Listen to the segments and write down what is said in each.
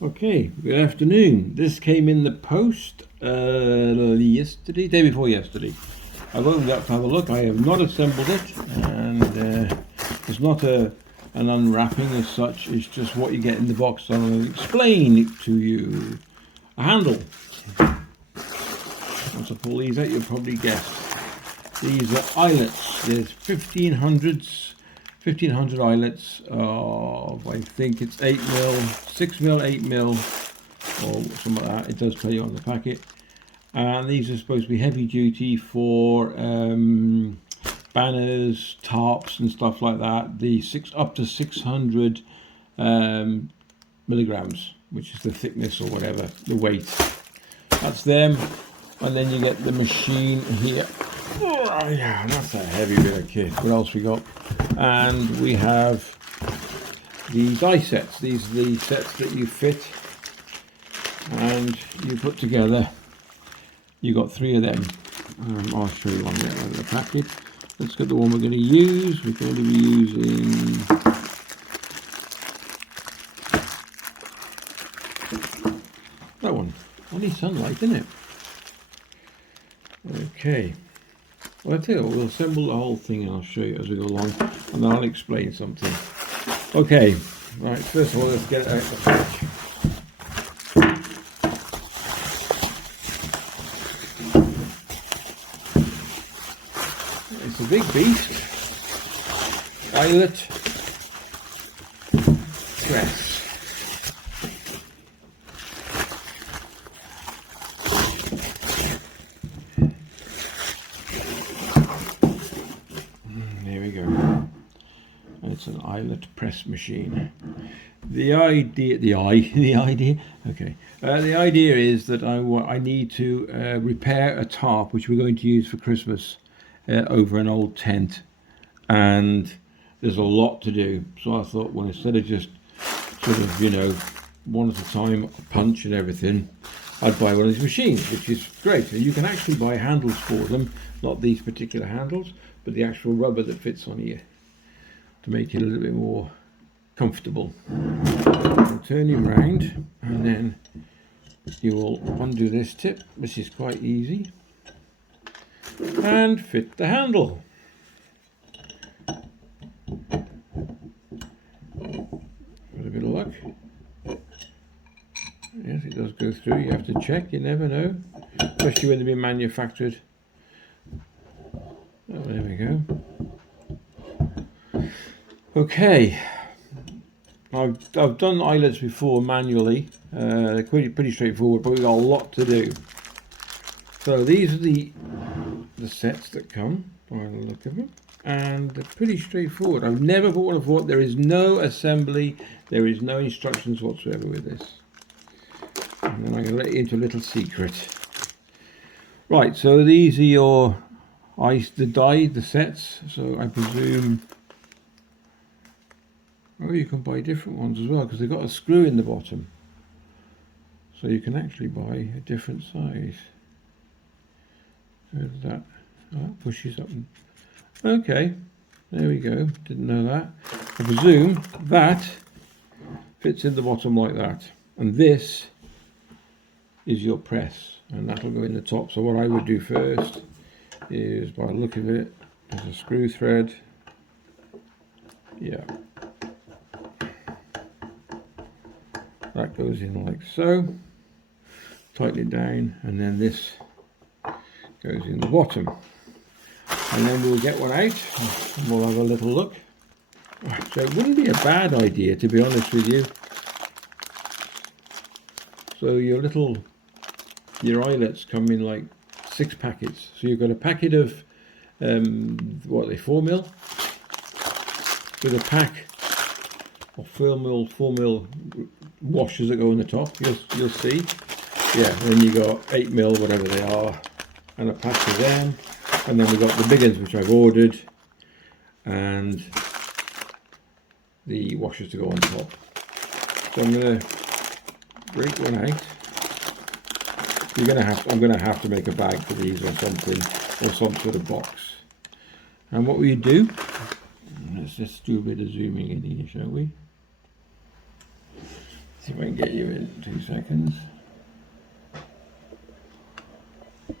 Okay, good afternoon. This came in the post yesterday, day before yesterday. I've opened it up to have a look. I have not assembled it, and it's not an unwrapping as such. It's just what you get in the box. So I'll explain it to you. A handle. Once I pull these out, you'll probably guess. These are eyelets. There's 1500 eyelets of, I think it's 8mm, 6mm, 8mm, or something like that. It does tell you on the packet. And these are supposed to be heavy duty for banners, tarps and stuff like that. Up to 600 milligrams, which is the thickness or whatever, the weight. That's them. And then you get the machine here. Oh, yeah, that's a heavy bit of kit. What else we got? And we have the die sets. These are the sets that you fit and you put together. You got 3 of them. I'll show you one there in the packet. Let's get the one we're going to use. We're going to be using that one. Only sunlight, isn't it? Okay. Well, I tell you what, we'll assemble the whole thing and I'll show you as we go along, and then I'll explain something. Okay, right, first of all, let's get it out of the pack. It's a big beast. Eyelet press. It's an eyelet press machine. The idea is that I need to repair a tarp which we're going to use for Christmas over an old tent, and there's a lot to do. So I thought, well, instead of just sort of, one at a time, punch and everything, I'd buy one of these machines, which is great. And you can actually buy handles for them, not these particular handles, but the actual rubber that fits on here, to make it a little bit more comfortable. I'll turn him round, and then you will undo this tip, which is quite easy, and fit the handle. With a bit of luck. Yes, it does go through. You have to check, you never know, especially when they've been manufactured. Oh, there we go. Okay, I've done eyelets before manually. They're pretty straightforward, but we've got a lot to do. So these are the sets that come by the look of them, and they're pretty straightforward. I've never bought one before. There is no assembly, there is no instructions whatsoever with this. And then I'm going to let you into a little secret. Right, so these are the sets. So I presume. Oh, you can buy different ones as well, because they've got a screw in the bottom. So you can actually buy a different size. There's that. Oh, pushes up. Okay, there we go. Didn't know that. I presume that fits in the bottom like that. And this is your press, and that'll go in the top. So what I would do first is, by the look of it, there's a screw thread. Yeah. That goes in like so, tighten it down, and then this goes in the bottom. And then we'll get one out and we'll have a little look. So it wouldn't be a bad idea, to be honest with you. So your eyelets come in like 6 packets. So you've got a packet of 4mm, with a pack of 4mm washers that go on the top. You'll see. Yeah, then you got 8mm, whatever they are, and a pack of them. And then we've got the big ones which I've ordered, and the washers to go on top. So I'm going to break one out. I'm going to have to make a bag for these or something, or some sort of box. And what we do, let's just do a bit of zooming in here, shall we? see if I can get you in 2 seconds.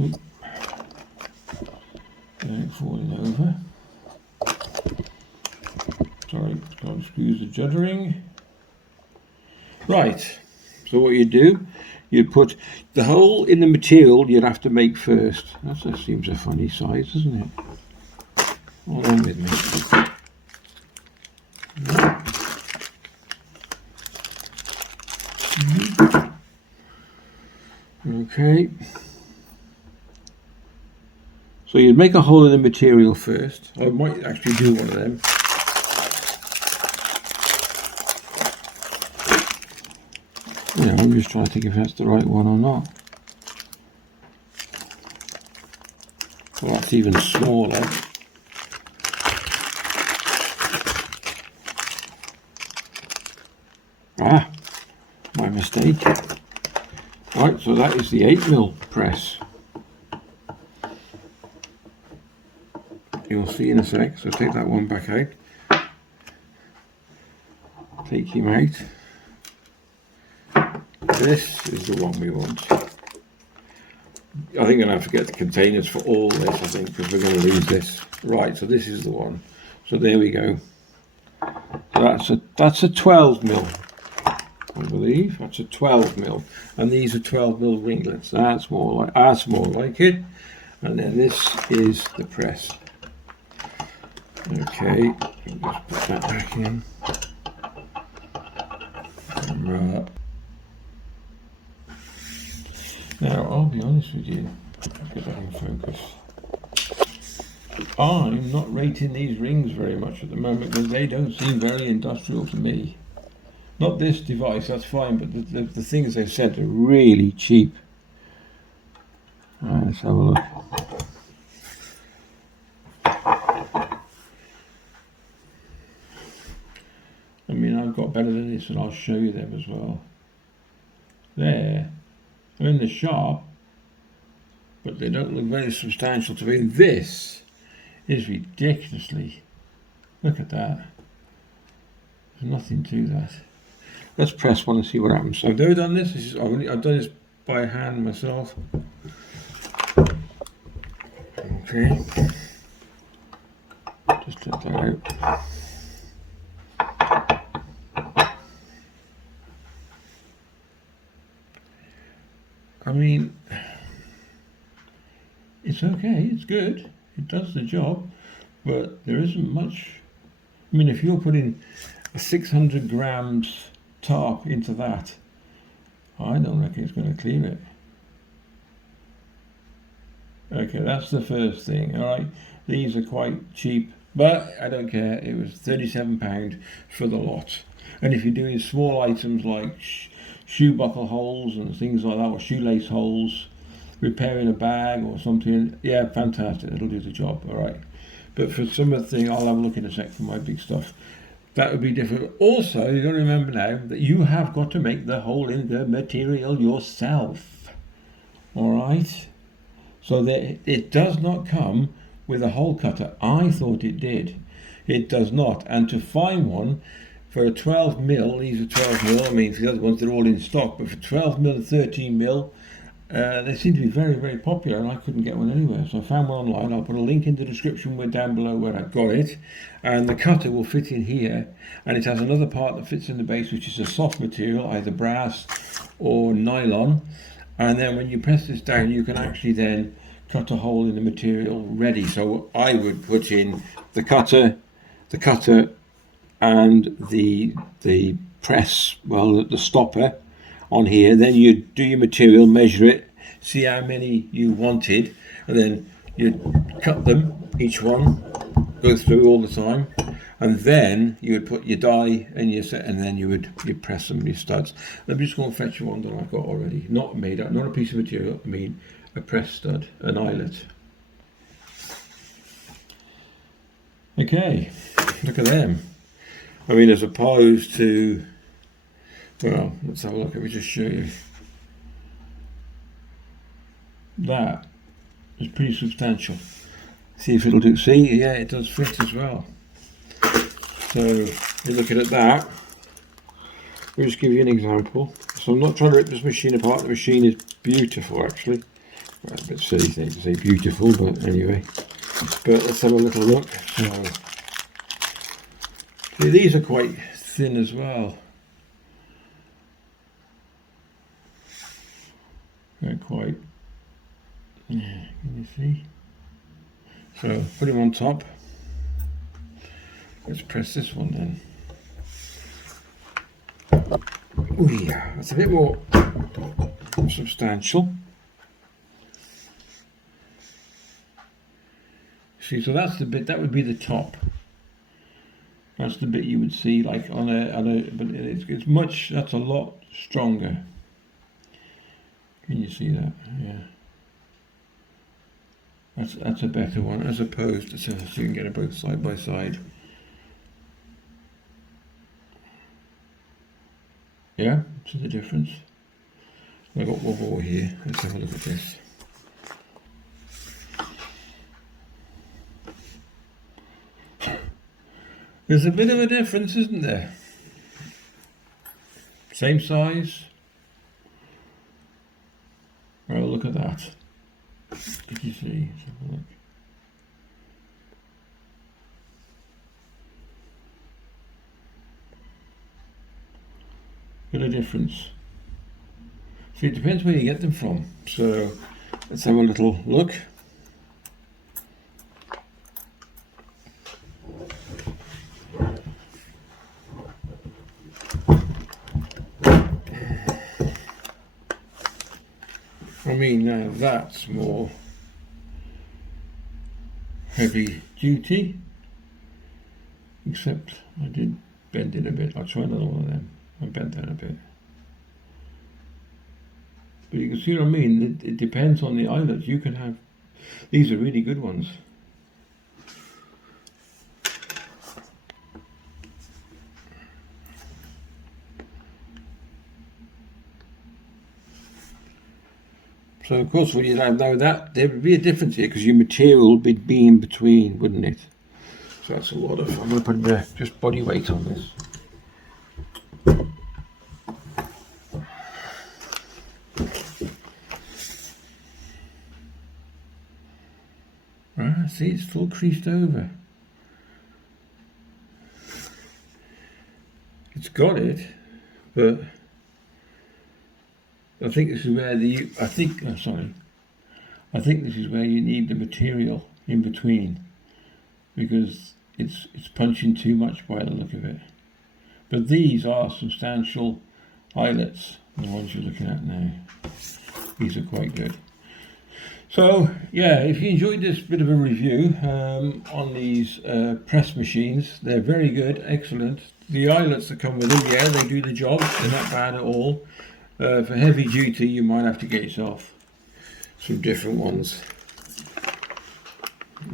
Oop. Falling over. Sorry, can't excuse the juddering. Right, so what you do, you put the hole in the material you'd have to make first. That seems a funny size, doesn't it? Hold on with me. Okay. So you'd make a hole in the material first. I might actually do one of them. Yeah, I'm just trying to think if that's the right one or not. Well, that's even smaller. Ah, my mistake. Right, so that is the 8mm press. You'll see in a sec, so take that one back out. Take him out. This is the one we want. I think I'm going to have to get the containers for all this, I think, because we're going to lose this. Right, so this is the one. So there we go. So that's a 12mm, I believe. That's a 12mm, and these are 12mm ringlets. That's more like it. And then this is the press. Okay, just put that back in. Right. Now, I'll be honest with you, get that in focus. I'm not rating these rings very much at the moment because they don't seem very industrial to me. Not this device, that's fine, but the things they've sent are really cheap. Let's have a look. I mean, I've got better than this and I'll show you them as well. There. I mean, they're sharp, but they don't look very substantial to me. This is ridiculously. Look at that. There's nothing to that. Let's press one and see what happens. So I've never done this. I've done this by hand myself. Okay. Just let that out. I mean, it's okay, it's good, it does the job, but there isn't much. I mean, if you're putting a 600 grams tarp into that, I don't reckon it's going to clear it. Okay, that's the first thing, alright. These are quite cheap, but I don't care. It was £37 for the lot. And if you're doing small items like shoe buckle holes and things like that, or shoelace holes, repairing a bag or something, yeah, fantastic, it'll do the job, all right. But for some of the things, I'll have a look in a sec for my big stuff. That would be different. Also, you've got to remember now that you have got to make the hole in the material yourself, all right. So that it does not come with a hole cutter. I thought it did. It does not. And to find one for a 12mm, these are 12mm, I mean for the other ones they're all in stock, but for 12mm and 13mm, they seem to be very, very popular, and I couldn't get one anywhere. So I found one online. I'll put a link in the description down below where I got it. And the cutter will fit in here, and it has another part that fits in the base, which is a soft material, either brass or nylon. And then when you press this down, you can actually then cut a hole in the material ready. So I would put in the cutter, and the press, well, the stopper on here. Then you do your material, measure it, see how many you wanted, and then you cut them, each one, go through all the time, and then you would put your die and your set, and then you press them, your studs. Let me just go and fetch one that I've got already, not made up, not a piece of material, I mean a press stud, an eyelet. Okay, look at them. I mean, as opposed to, well, let's have a look. Let me just show you. That is pretty substantial. See if it'll do. See, yeah, it does fit as well. So you're looking at that. I'll just give you an example. So I'm not trying to rip this machine apart. The machine is beautiful, actually. Well, a bit silly thing to say beautiful, but anyway. But let's have a little look. So, see, these are quite thin as well. They're quite, yeah, can you see? So put him on top. Let's press this one then. Oh yeah, that's a bit more substantial. See, so that's the bit, that would be the top. That's the bit you would see like on a but it's much, that's a lot stronger. Can you see that? Yeah. That's a better one as opposed to, so you can get them both side by side. Yeah, see the difference? I've got one more here. Let's have a look at this. There's a bit of a difference, isn't there? Same size. Oh, look at that. Did you see? Let's have a look. Bit of difference. See, it depends where you get them from. So let's have a little look. I mean, now that's more heavy duty, except I did bend it a bit. I'll try another one of them. I bent that a bit. But you can see what I mean, it depends on the eyelets. You can have, these are really good ones. So of course when you have now that, there would be a difference here because your material would be in between, wouldn't it? So that's a lot of, I'm going to put a bit of just body weight on this. Ah, see, it's full creased over. It's got it, but I think this is where I think this is where you need the material in between, because it's punching too much by the look of it. But these are substantial eyelets, the ones you're looking at now. These are quite good. So yeah, if you enjoyed this bit of a review on these press machines, they're very good, excellent. The eyelets that come with them, yeah, they do the job. They're not bad at all. For heavy duty, you might have to get yourself some different ones.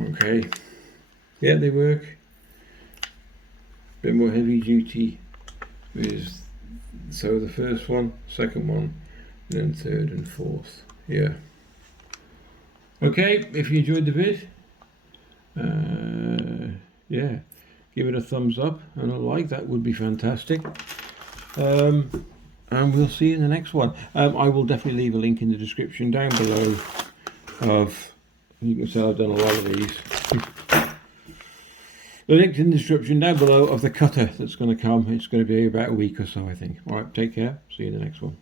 Okay, yeah, they work. Bit more heavy duty is, so the first one, second one, and then third and fourth. Yeah. Okay, if you enjoyed the vid, yeah, give it a thumbs up and a like. That would be fantastic. And we'll see you in the next one. I will definitely leave a link in the description down below of, you can see I've done a lot of these. The link's in the description down below of the cutter that's going to come. It's going to be about a week or so, I think. Alright, take care. See you in the next one.